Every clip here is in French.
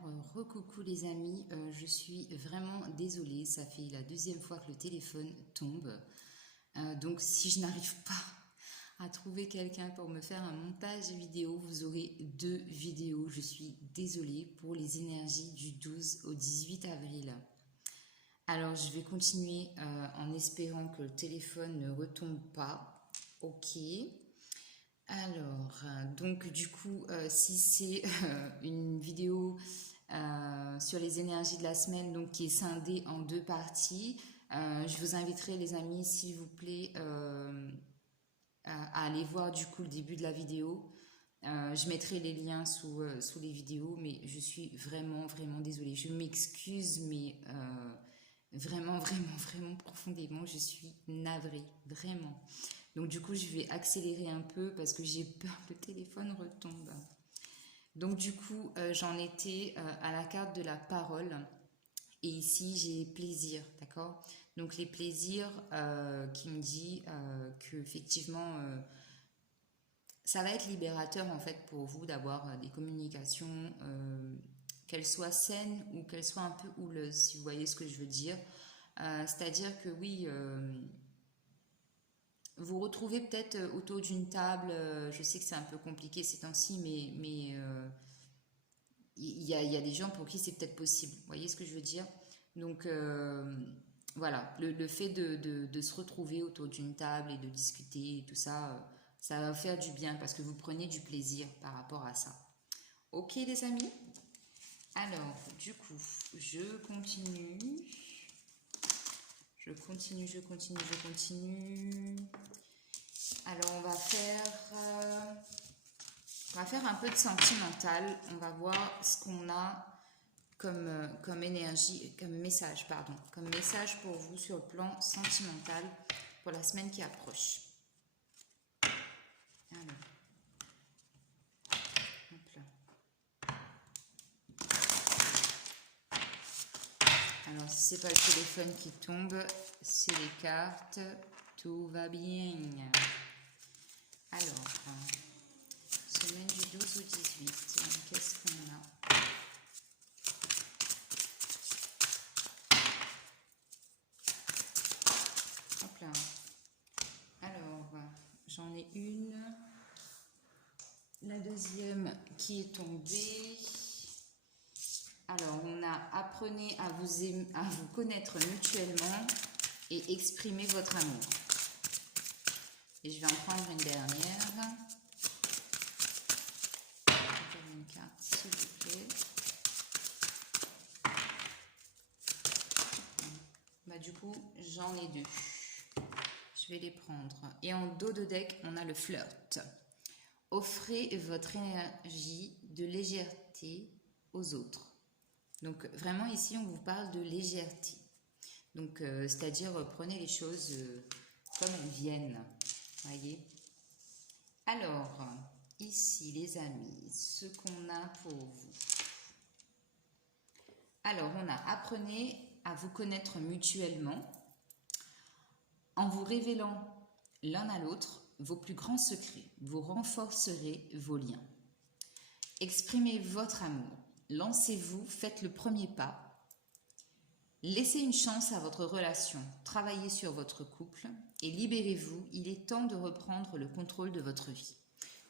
Alors, recoucou les amis, je suis vraiment désolée, ça fait la deuxième fois que le téléphone tombe. Donc si je n'arrive pas à trouver quelqu'un pour me faire un montage vidéo, vous aurez 2 vidéos. Je suis désolée pour les énergies du 12 au 18 avril. Alors je vais continuer en espérant que le téléphone ne retombe pas. Ok. Alors, donc du coup, si c'est une vidéo sur les énergies de la semaine, donc qui est scindée en 2 parties, je vous inviterai les amis, s'il vous plaît, à aller voir du coup le début de la vidéo. Je mettrai les liens sous les vidéos, mais je suis vraiment désolée. Je m'excuse, mais vraiment profondément, je suis navrée, vraiment. Donc du coup, je vais accélérer un peu parce que j'ai peur que le téléphone retombe. Donc du coup, j'en étais à la carte de la parole. Et ici, j'ai plaisir, d'accord? Donc les plaisirs qui me dit que effectivement, ça va être libérateur en fait pour vous d'avoir des communications, qu'elles soient saines ou qu'elles soient un peu houleuses, si vous voyez ce que je veux dire. C'est-à-dire que oui, vous retrouvez peut-être autour d'une table, je sais que c'est un peu compliqué ces temps-ci, mais y a des gens pour qui c'est peut-être possible. Vous voyez ce que je veux dire? Donc voilà, le fait de se retrouver autour d'une table et de discuter et tout ça, ça va faire du bien parce que vous prenez du plaisir par rapport à ça. Ok les amis? Alors, du coup, je continue. Je continue. Alors, on va faire un peu de sentimental. On va voir ce qu'on a comme énergie, comme message pour vous sur le plan sentimental pour la semaine qui approche. Alors, hop là. Alors, si c'est pas le téléphone qui tombe, c'est les cartes. Tout va bien. Alors, semaine du 12 au 18, qu'est-ce qu'on a? Hop là. Alors, j'en ai une. La deuxième qui est tombée. Alors, on a apprenez à vous connaître mutuellement et exprimer votre amour. Et je vais en prendre une dernière. Une carte, s'il vous plaît. Bah, du coup, j'en ai 2. Je vais les prendre. Et en dos de deck, on a le flirt. Offrez votre énergie de légèreté aux autres. Donc vraiment ici, on vous parle de légèreté. Donc c'est-à-dire prenez les choses comme elles viennent. Voyez. Alors, ici les amis, ce qu'on a pour vous. Alors, on a apprenez à vous connaître mutuellement en vous révélant l'un à l'autre vos plus grands secrets. Vous renforcerez vos liens. Exprimez votre amour. Lancez-vous, faites le premier pas. Laissez une chance à votre relation. Travaillez sur votre couple et libérez-vous. Il est temps de reprendre le contrôle de votre vie.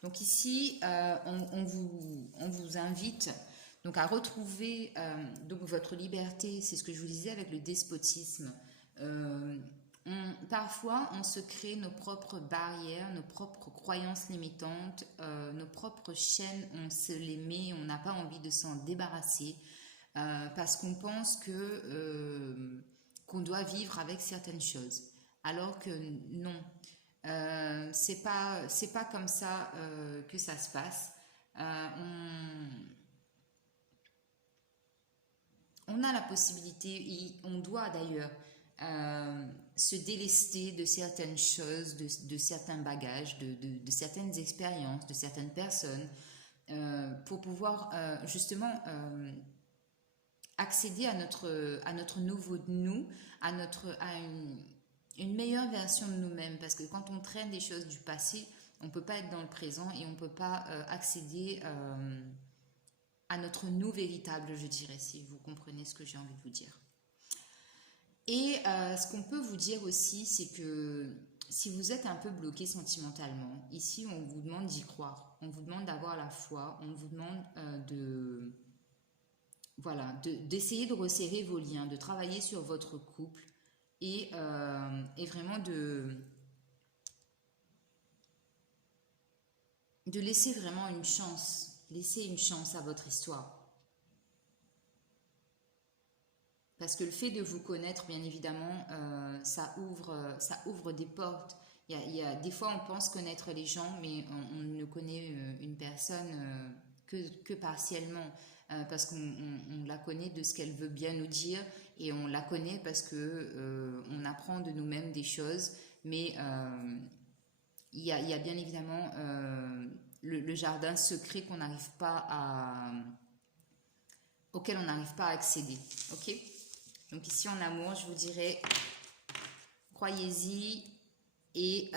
Donc ici, on vous invite donc à retrouver donc votre liberté. C'est ce que je vous disais avec le despotisme. Parfois, on se crée nos propres barrières, nos propres croyances limitantes, nos propres chaînes, on se les met, on n'a pas envie de s'en débarrasser parce qu'on pense qu'on doit vivre avec certaines choses. Alors que non, c'est pas comme ça que ça se passe. On a la possibilité, et on doit d'ailleurs se délester de certaines choses, de certains bagages, de certaines expériences, de certaines personnes, pour pouvoir justement accéder à notre nouveau nous, à une meilleure version de nous-mêmes. Parce que quand on traîne des choses du passé, on ne peut pas être dans le présent et on ne peut pas accéder à notre nous véritable, je dirais, si vous comprenez ce que j'ai envie de vous dire. Et ce qu'on peut vous dire aussi, c'est que si vous êtes un peu bloqué sentimentalement, ici on vous demande d'y croire, on vous demande d'avoir la foi, on vous demande voilà, d'essayer de resserrer vos liens, de travailler sur votre couple et vraiment de laisser vraiment laisser une chance à votre histoire. Parce que le fait de vous connaître, bien évidemment, ça ouvre des portes. Des fois, on pense connaître les gens, mais on ne connaît une personne que partiellement. Parce qu'on la connaît de ce qu'elle veut bien nous dire, et on la connaît parce que on apprend de nous-mêmes des choses. Mais il y a bien évidemment le jardin secret auquel on n'arrive pas à accéder. Ok? Donc ici en amour, je vous dirais, croyez-y et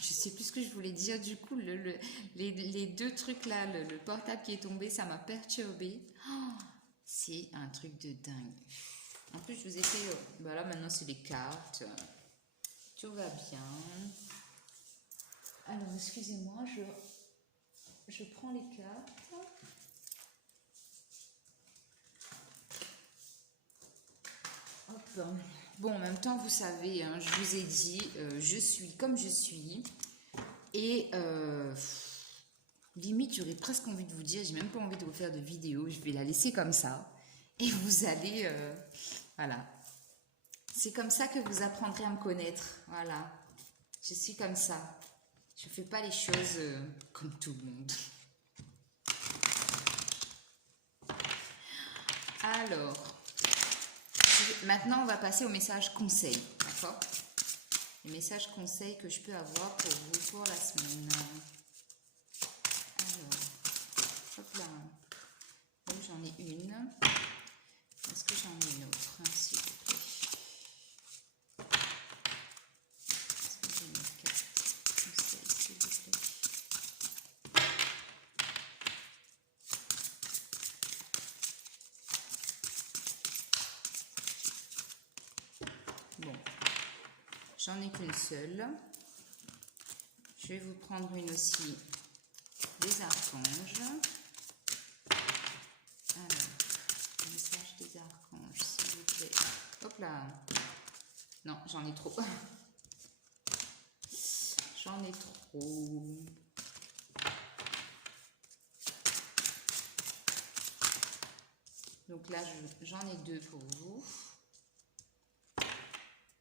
je sais plus ce que je voulais dire du coup, les deux trucs là, le portable qui est tombé, ça m'a perturbé. Oh, c'est un truc de dingue. En plus, je vous ai fait, voilà, maintenant c'est les cartes, tout va bien. Alors, excusez-moi, je prends les cartes. Hop. Bon, en même temps, vous savez, hein, je vous ai dit, je suis comme je suis. Et limite, j'aurais presque envie de vous dire, j'ai même pas envie de vous faire de vidéo, je vais la laisser comme ça. Et vous allez, voilà. C'est comme ça que vous apprendrez à me connaître. Voilà. Je suis comme ça. Je fais pas les choses comme tout le monde. Alors, maintenant, on va passer au message conseil, d'accord? Les messages conseils que je peux avoir pour vous pour la semaine. Alors, hop là. Donc, j'en ai une. Est-ce que j'en ai une autre, hein, s'il vous plaît? Est-ce que j'ai une autre carte conseil, s'il vous plaît? Bon. J'en ai qu'une seule. Je vais vous prendre une aussi des archanges. Alors, le message des archanges, s'il vous plaît. Hop là. Non, j'en ai trop. J'en ai trop. Donc là, j'en ai deux pour vous.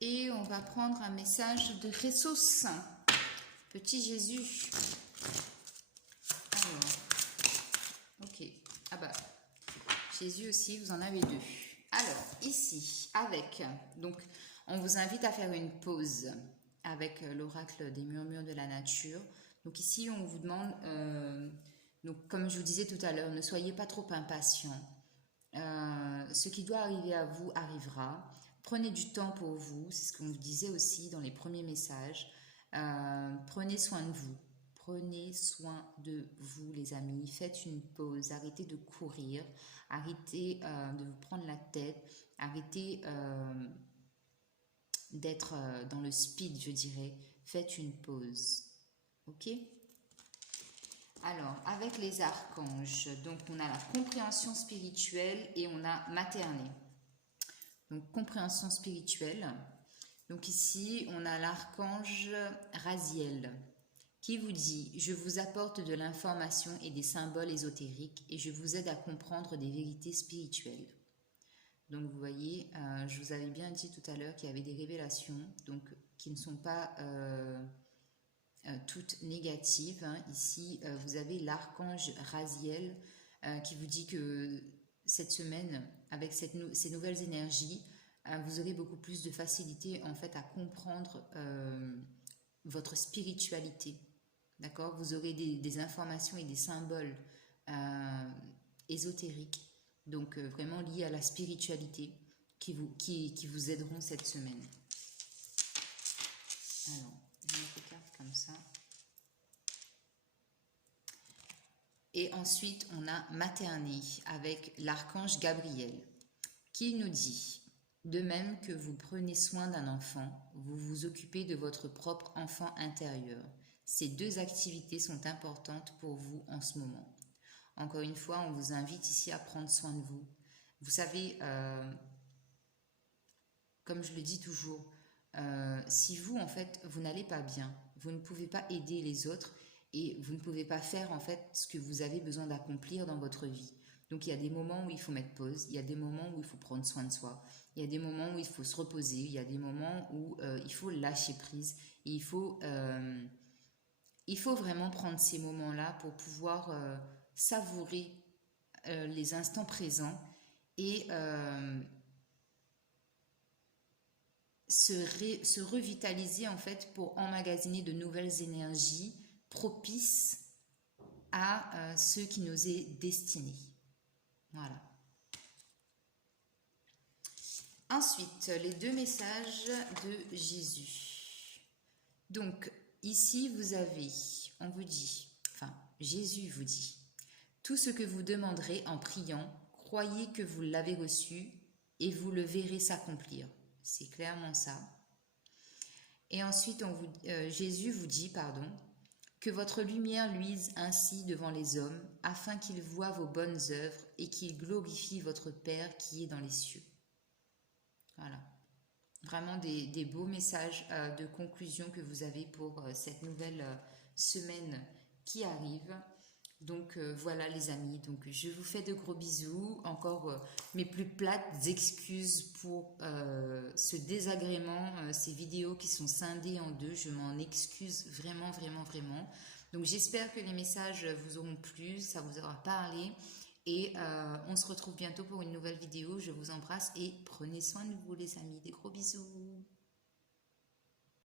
Et on va prendre un message de Jesus, petit Jésus. Alors, ok. Ah bah, Jésus aussi, vous en avez deux. Alors, ici, donc, on vous invite à faire une pause avec l'oracle des murmures de la nature. Donc ici, on vous demande, donc comme je vous disais tout à l'heure, ne soyez pas trop impatient. Ce qui doit arriver à vous arrivera. Prenez du temps pour vous, c'est ce qu'on vous disait aussi dans les premiers messages. Prenez soin de vous. Prenez soin de vous, les amis. Faites une pause. Arrêtez de courir. Arrêtez de vous prendre la tête. Arrêtez d'être dans le speed, je dirais. Faites une pause. Ok ? Alors, avec les archanges, donc on a la compréhension spirituelle et on a materné. Donc, compréhension spirituelle. Donc ici, on a l'archange Raziel qui vous dit « Je vous apporte de l'information et des symboles ésotériques et je vous aide à comprendre des vérités spirituelles. » Donc vous voyez, je vous avais bien dit tout à l'heure qu'il y avait des révélations donc, qui ne sont pas toutes négatives. Hein. Ici, vous avez l'archange Raziel qui vous dit que cette semaine, avec ces nouvelles énergies, vous aurez beaucoup plus de facilité en fait à comprendre votre spiritualité. D'accord ? Vous aurez des informations et des symboles ésotériques, donc vraiment liés à la spiritualité, qui vous aideront cette semaine. Alors, je mets des cartes comme ça. Et ensuite, on a materné avec l'archange Gabriel qui nous dit: de même que vous prenez soin d'un enfant, vous vous occupez de votre propre enfant intérieur. Ces deux activités sont importantes pour vous en ce moment. Encore une fois, on vous invite ici à prendre soin de vous. Vous savez, comme je le dis toujours, si vous, en fait, vous n'allez pas bien, vous ne pouvez pas aider les autres et vous ne pouvez pas faire, en fait, ce que vous avez besoin d'accomplir dans votre vie. Donc, il y a des moments où il faut mettre pause, il y a des moments où il faut prendre soin de soi, il y a des moments où il faut se reposer, il y a des moments où il faut lâcher prise, et il faut vraiment prendre ces moments-là pour pouvoir savourer les instants présents et se revitaliser en fait pour emmagasiner de nouvelles énergies propices à ce qui nous est destiné. Voilà. Ensuite, les deux messages de Jésus. Donc, ici, vous avez, on vous dit, enfin, Jésus vous dit: tout ce que vous demanderez en priant, croyez que vous l'avez reçu et vous le verrez s'accomplir. C'est clairement ça. Et ensuite, Jésus vous dit, que votre lumière luise ainsi devant les hommes, afin qu'ils voient vos bonnes œuvres et qu'ils glorifient votre Père qui est dans les cieux. Voilà. Vraiment des beaux messages de conclusion que vous avez pour cette nouvelle semaine qui arrive. Donc voilà les amis, donc je vous fais de gros bisous, encore mes plus plates excuses pour ce désagrément, ces vidéos qui sont scindées en deux, je m'en excuse vraiment, vraiment, vraiment. Donc j'espère que les messages vous auront plu, ça vous aura parlé et on se retrouve bientôt pour une nouvelle vidéo. Je vous embrasse et prenez soin de vous les amis, des gros bisous.